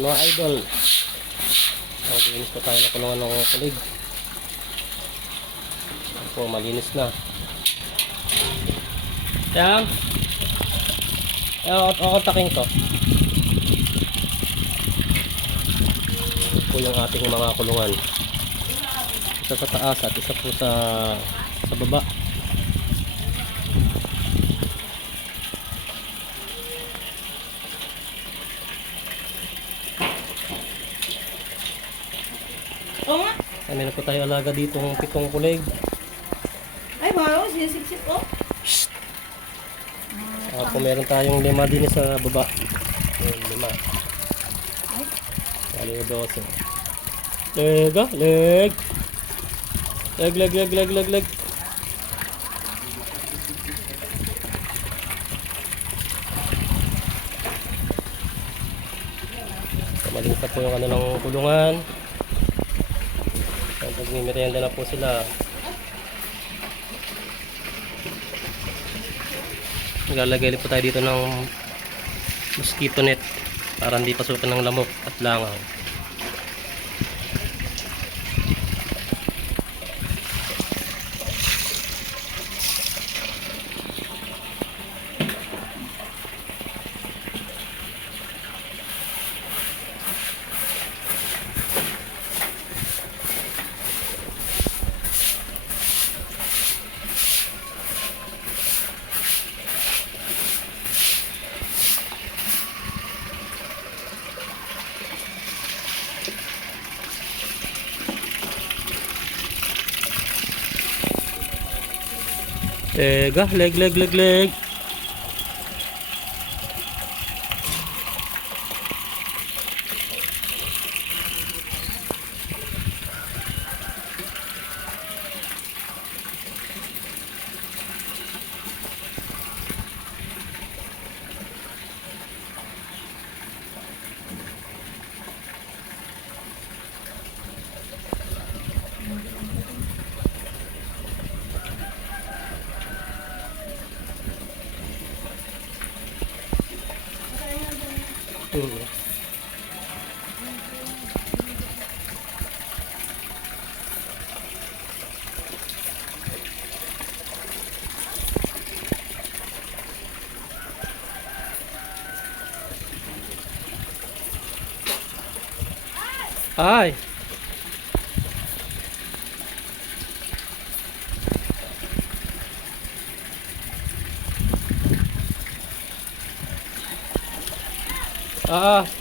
mga idol. Naglinis pa tayo na kulungan ng kulig. Ayan po, malinis na. Yan. Yan, kakontakin ko. Ito po yung ating mga kulungan. Isa sa taas at isa po sa sa baba. Oo nga. Kami na po tayo alaga dito ng pitong kulig. Ay, wow, sinisip-sip oh. Saka po meron tayong lima din sa baba. Yung lima. Ay. O dose. Leg ah, leg. Leg, leg, leg, leg, leg, leg. Kamaling po yung ano ng kulungan. Ang pagmimerienda na po sila. Maglalagay po tayo dito ng mosquito net para hindi pasukan ng lamok at langaw. Tega, leg, leg, leg, leg. Hmm. Ay. Ah.